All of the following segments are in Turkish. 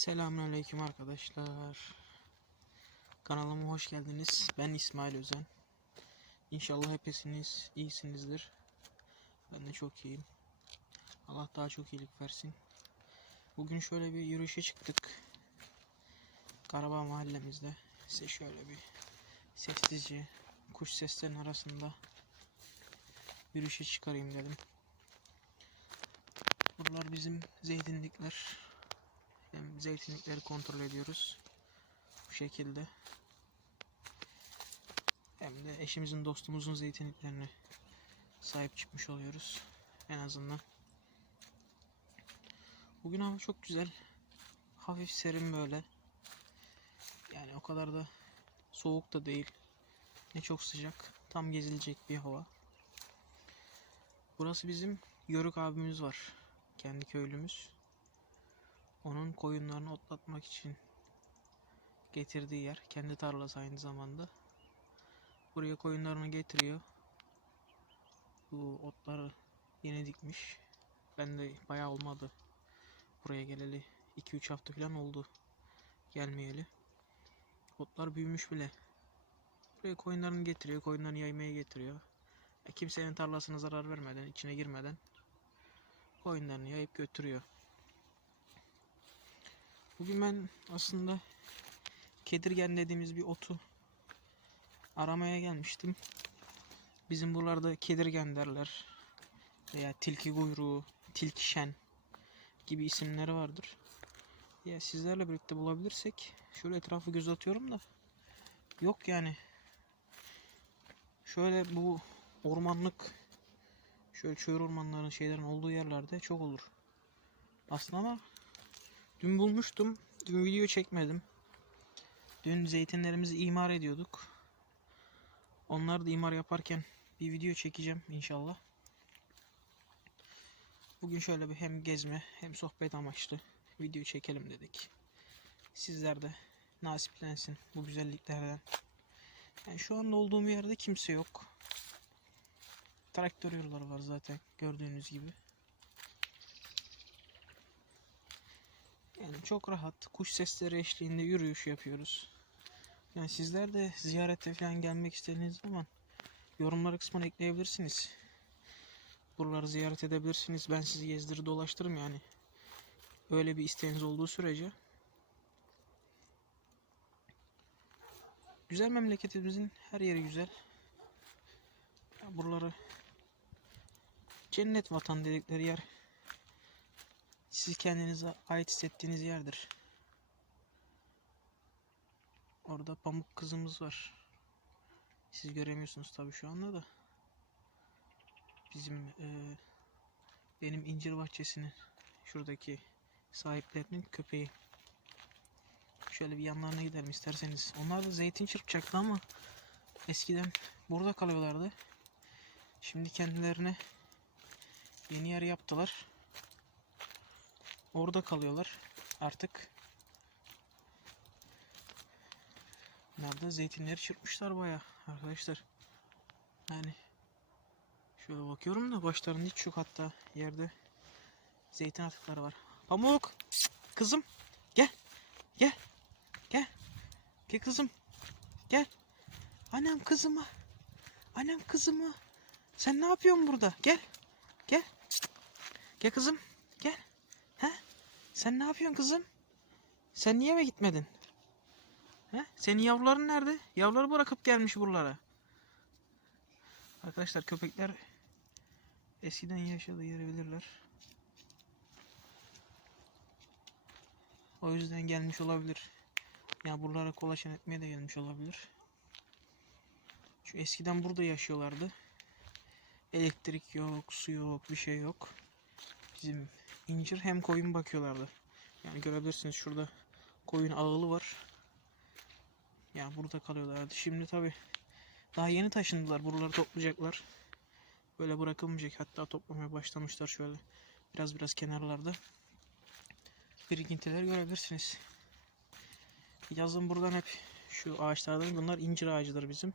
Selamünaleyküm arkadaşlar. Kanalıma hoş geldiniz. Ben İsmail Özen. İnşallah hepsiniz iyisinizdir. Ben de çok iyiyim. Allah daha çok iyilik versin. Bugün şöyle bir yürüyüşe çıktık. Karabağ mahallemizde. Size şöyle bir sessizce kuş seslerinin arasında yürüyüşe çıkarayım dedim. Buralar bizim zeytinlikler. Zeytinlikleri kontrol ediyoruz. Bu şekilde. Hem de eşimizin dostumuzun zeytinliklerine sahip çıkmış oluyoruz. En azından. Bugün hava çok güzel. Hafif serin böyle. Yani o kadar da soğuk da değil. Ne çok sıcak. Tam gezilecek bir hava. Burası bizim Yörük abimiz var. Kendi köylümüz onun koyunlarını otlatmak için getirdiği yer. Kendi tarlası aynı zamanda. Buraya koyunlarını getiriyor. Bu otları yeni dikmiş. Ben de bayağı olmadı. Buraya geleli 2-3 hafta falan oldu. Gelmeyeli. Otlar büyümüş bile. Buraya koyunlarını getiriyor. Koyunlarını yaymaya getiriyor. E, kimsenin tarlasına zarar vermeden, içine girmeden koyunlarını yayıp götürüyor. Bugün ben aslında kedirgen dediğimiz bir otu aramaya gelmiştim. Bizim buralarda kedirgen derler. Veya tilki kuyruğu, tilki şen gibi isimleri vardır. Ya sizlerle birlikte bulabilirsek şöyle etrafı göz atıyorum da yok yani. Şöyle bu ormanlık şöyle çöl ormanların şeylerin olduğu yerlerde çok olur. Aslında ama Dün bulmuştum. Dün video çekmedim. Dün zeytinlerimizi imar ediyorduk. Onlar da imar yaparken bir video çekeceğim inşallah. Bugün şöyle bir hem gezme hem sohbet amaçlı video çekelim dedik. Sizler de nasiplensin bu güzelliklerden. Yani şu anda olduğum yerde kimse yok. Traktör yolları var zaten gördüğünüz gibi. Yani çok rahat kuş sesleri eşliğinde yürüyüş yapıyoruz. Yani sizler de ziyarete falan gelmek istediğiniz zaman yorumlar kısmına ekleyebilirsiniz. Buraları ziyaret edebilirsiniz. Ben sizi gezdirir dolaştırırım yani. Öyle bir isteğiniz olduğu sürece. Güzel memleketimizin her yeri güzel. Buraları cennet vatan dedikleri yer siz kendinize ait hissettiğiniz yerdir. Orada pamuk kızımız var. Siz göremiyorsunuz tabii şu anda da. Bizim e, benim incir bahçesinin şuradaki sahiplerinin köpeği. Şöyle bir yanlarına gidelim isterseniz. Onlar da zeytin çırpacaktı ama eskiden burada kalıyorlardı. Şimdi kendilerine yeni yer yaptılar. Orada kalıyorlar. Artık. Nerede? Zeytinleri çırpmışlar baya arkadaşlar. Yani şöyle bakıyorum da başlarında hiç yok hatta yerde zeytin atıkları var. Pamuk! Kızım! Gel! Gel! Gel! Gel kızım! Gel! Annem kızıma! Annem kızıma! Sen ne yapıyorsun burada? Gel! Gel! Gel kızım? Sen ne yapıyorsun kızım? Sen niye eve gitmedin? He? Senin yavruların nerede? Yavruları bırakıp gelmiş buralara. Arkadaşlar köpekler eskiden yaşadığı yeri bilirler. O yüzden gelmiş olabilir. Ya buralara kolaçan etmeye de gelmiş olabilir. Şu eskiden burada yaşıyorlardı. Elektrik yok, su yok, bir şey yok. Bizim incir hem koyun bakıyorlardı. Yani görebilirsiniz şurada koyun ağılı var. Yani burada kalıyorlardı. Şimdi tabi daha yeni taşındılar. Buraları toplayacaklar. Böyle bırakılmayacak. Hatta toplamaya başlamışlar şöyle. Biraz biraz kenarlarda. Birikintiler görebilirsiniz. Yazın buradan hep şu ağaçlardan bunlar incir ağacıdır bizim.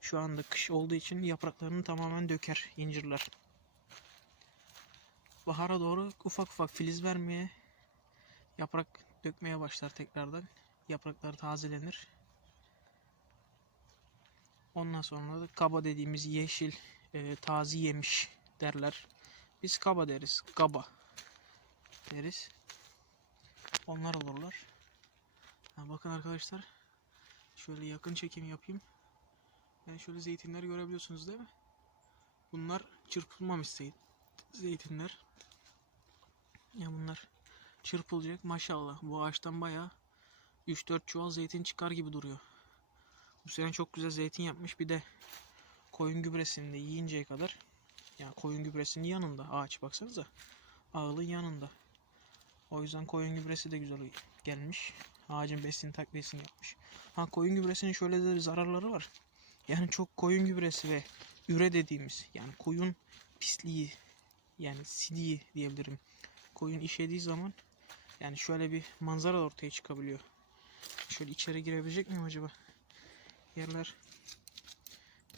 Şu anda kış olduğu için yapraklarını tamamen döker incirler bahara doğru ufak ufak filiz vermeye yaprak dökmeye başlar tekrardan. Yaprakları tazelenir. Ondan sonra da kaba dediğimiz yeşil e, taze yemiş derler. Biz kaba deriz. Kaba deriz. Onlar olurlar. Ha, bakın arkadaşlar. Şöyle yakın çekim yapayım. Yani şöyle zeytinleri görebiliyorsunuz değil mi? Bunlar çırpılmamış zeyt- zeytinler. Ya bunlar çırpılacak maşallah. Bu ağaçtan bayağı 3-4 çuval zeytin çıkar gibi duruyor. Bu sene çok güzel zeytin yapmış. Bir de koyun gübresini de yiyinceye kadar yani koyun gübresinin yanında ağaç baksanıza. Ağılın yanında. O yüzden koyun gübresi de güzel gelmiş. Ağacın besin takviyesini yapmış. Ha koyun gübresinin şöyle de zararları var. Yani çok koyun gübresi ve üre dediğimiz yani koyun pisliği yani sidiği diyebilirim. Koyun işediği zaman yani şöyle bir manzara ortaya çıkabiliyor. Şöyle içeri girebilecek miyim acaba? Yerler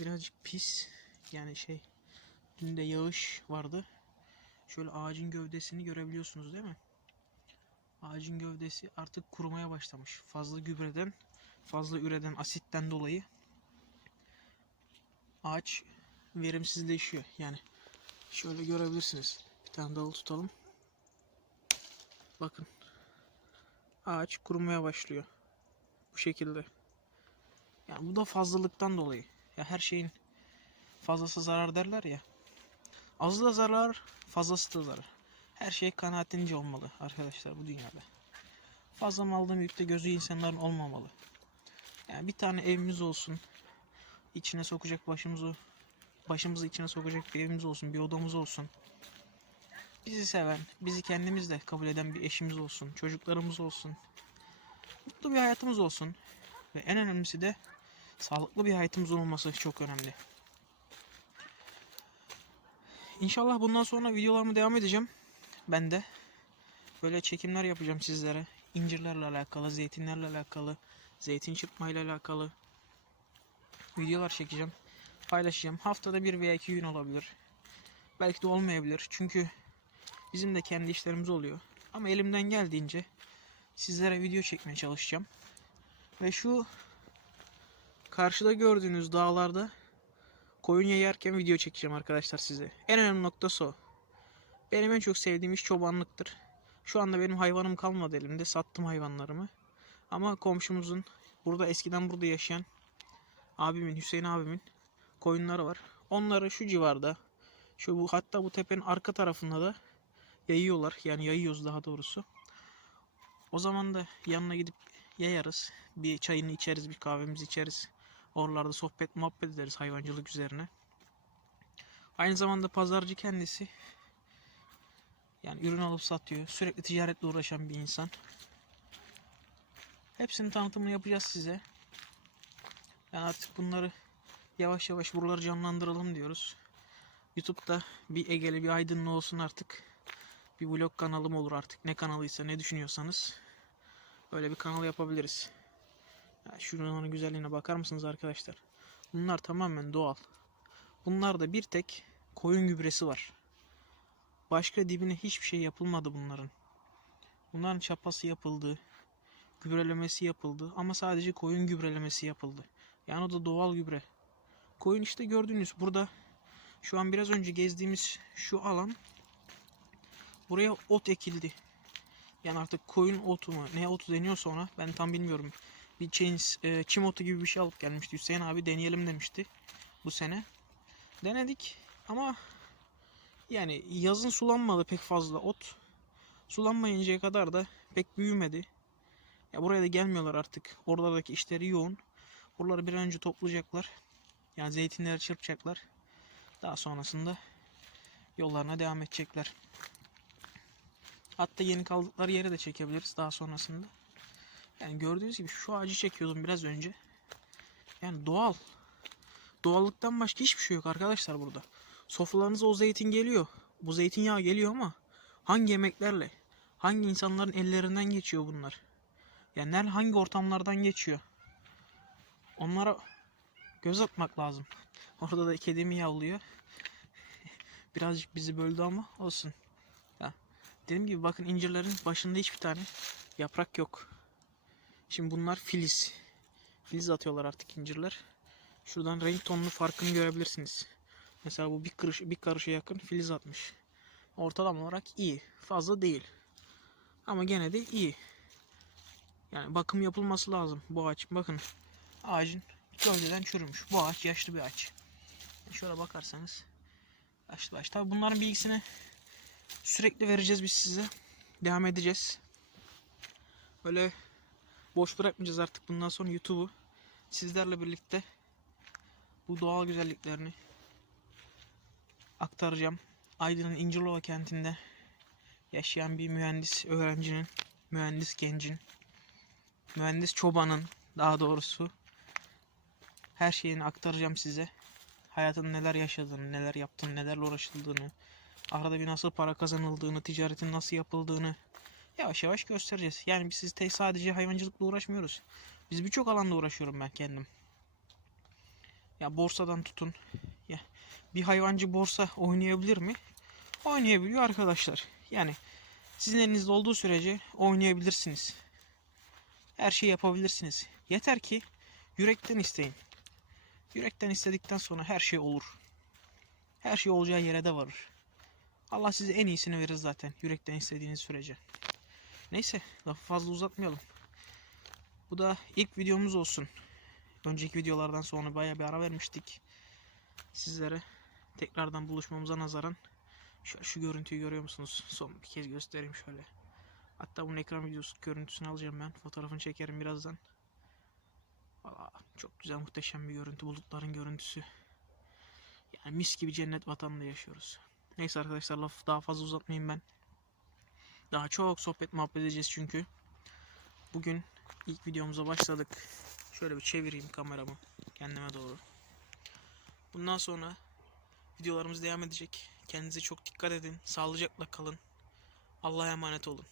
birazcık pis. Yani şey dün de yağış vardı. Şöyle ağacın gövdesini görebiliyorsunuz değil mi? Ağacın gövdesi artık kurumaya başlamış. Fazla gübreden, fazla üreden asitten dolayı ağaç verimsizleşiyor. Yani şöyle görebilirsiniz. Bir tane dal tutalım. Bakın. Ağaç kurumaya başlıyor. Bu şekilde. Yani bu da fazlalıktan dolayı. Ya her şeyin fazlası zarar derler ya. Azı da zarar, fazlası da zarar. Her şey kanaatince olmalı arkadaşlar bu dünyada. Fazla maldan büyükte gözü insanların olmamalı. Yani bir tane evimiz olsun. içine sokacak başımızı başımızı içine sokacak bir evimiz olsun, bir odamız olsun. Bizi seven, bizi kendimiz de kabul eden bir eşimiz olsun, çocuklarımız olsun. Mutlu bir hayatımız olsun. Ve en önemlisi de sağlıklı bir hayatımız olması çok önemli. İnşallah bundan sonra videolarıma devam edeceğim. Ben de böyle çekimler yapacağım sizlere. İncirlerle alakalı, zeytinlerle alakalı, zeytin çırpmayla alakalı videolar çekeceğim. Paylaşacağım. Haftada bir veya iki gün olabilir. Belki de olmayabilir. Çünkü bizim de kendi işlerimiz oluyor. Ama elimden geldiğince sizlere video çekmeye çalışacağım. Ve şu karşıda gördüğünüz dağlarda koyun yayarken video çekeceğim arkadaşlar size. En önemli noktası o. Benim en çok sevdiğim iş çobanlıktır. Şu anda benim hayvanım kalmadı elimde. Sattım hayvanlarımı. Ama komşumuzun burada eskiden burada yaşayan abimin, Hüseyin abimin koyunları var. Onları şu civarda şu bu hatta bu tepenin arka tarafında da yayıyorlar. Yani yayıyoruz daha doğrusu. O zaman da yanına gidip yayarız. Bir çayını içeriz, bir kahvemizi içeriz. Oralarda sohbet muhabbet ederiz hayvancılık üzerine. Aynı zamanda pazarcı kendisi yani ürün alıp satıyor. Sürekli ticaretle uğraşan bir insan. Hepsinin tanıtımını yapacağız size. Yani artık bunları yavaş yavaş buraları canlandıralım diyoruz. YouTube'da bir Ege'li bir Aydınlı olsun artık. Bir vlog kanalım olur artık. Ne kanalıysa ne düşünüyorsanız. Böyle bir kanal yapabiliriz. Ya şunların güzelliğine bakar mısınız arkadaşlar? Bunlar tamamen doğal. Bunlarda bir tek koyun gübresi var. Başka dibine hiçbir şey yapılmadı bunların. Bunların çapası yapıldı. Gübrelemesi yapıldı. Ama sadece koyun gübrelemesi yapıldı. Yani o da doğal gübre. Koyun işte gördüğünüz burada şu an biraz önce gezdiğimiz şu alan buraya ot ekildi. Yani artık koyun otu mu ne otu deniyorsa ona ben tam bilmiyorum. Bir çin, e, çim otu gibi bir şey alıp gelmişti. Hüseyin abi deneyelim demişti bu sene. Denedik ama yani yazın sulanmadı pek fazla ot. Sulanmayıncaya kadar da pek büyümedi. Ya buraya da gelmiyorlar artık. Oradaki işleri yoğun. Buraları bir önce toplayacaklar. Yani zeytinleri çırpacaklar. Daha sonrasında yollarına devam edecekler. Hatta yeni kaldıkları yere de çekebiliriz daha sonrasında. Yani gördüğünüz gibi şu ağacı çekiyordum biraz önce. Yani doğal. Doğallıktan başka hiçbir şey yok arkadaşlar burada. Sofralarınıza o zeytin geliyor. Bu zeytinyağı geliyor ama hangi yemeklerle, hangi insanların ellerinden geçiyor bunlar? Yani nerede, hangi ortamlardan geçiyor? Onlara göz atmak lazım. Orada da kedimi yavlıyor. Birazcık bizi böldü ama olsun. Dediğim gibi bakın incirlerin başında hiçbir tane yaprak yok. Şimdi bunlar filiz. Filiz atıyorlar artık incirler. Şuradan renk tonunu farkını görebilirsiniz. Mesela bu bir karış bir karışa yakın filiz atmış. Ortalama olarak iyi. Fazla değil. Ama gene de iyi. Yani bakım yapılması lazım bu ağaç. Bakın ağacın gövdeden çürümüş. Bu ağaç yaşlı bir ağaç. Şöyle bakarsanız yaşlı bir ağaç. Tabi bunların bilgisini sürekli vereceğiz biz size. Devam edeceğiz. Böyle boş bırakmayacağız artık bundan sonra YouTube'u sizlerle birlikte bu doğal güzelliklerini aktaracağım. Aydın'ın İncirlova kentinde yaşayan bir mühendis öğrencinin, mühendis gencin, mühendis çobanın daha doğrusu her şeyini aktaracağım size. Hayatın neler yaşadığını, neler yaptığını, nelerle uğraşıldığını, arada bir nasıl para kazanıldığını, ticaretin nasıl yapıldığını yavaş yavaş göstereceğiz. Yani biz siz sadece hayvancılıkla uğraşmıyoruz. Biz birçok alanda uğraşıyorum ben kendim. Ya borsadan tutun. Ya bir hayvancı borsa oynayabilir mi? Oynayabiliyor arkadaşlar. Yani sizin elinizde olduğu sürece oynayabilirsiniz. Her şeyi yapabilirsiniz. Yeter ki yürekten isteyin. Yürekten istedikten sonra her şey olur. Her şey olacağı yere de varır. Allah size en iyisini verir zaten yürekten istediğiniz sürece. Neyse lafı fazla uzatmayalım. Bu da ilk videomuz olsun. Önceki videolardan sonra bayağı bir ara vermiştik. Sizlere tekrardan buluşmamıza nazaran şu, şu görüntüyü görüyor musunuz? Son bir kez göstereyim şöyle. Hatta bunun ekran videosu görüntüsünü alacağım ben. Fotoğrafını çekerim birazdan. Valla çok güzel muhteşem bir görüntü. Bulutların görüntüsü. Yani mis gibi cennet vatanında yaşıyoruz. Neyse arkadaşlar lafı daha fazla uzatmayayım ben. Daha çok sohbet muhabbet edeceğiz çünkü. Bugün ilk videomuza başladık. Şöyle bir çevireyim kameramı kendime doğru. Bundan sonra videolarımız devam edecek. Kendinize çok dikkat edin. Sağlıcakla kalın. Allah'a emanet olun.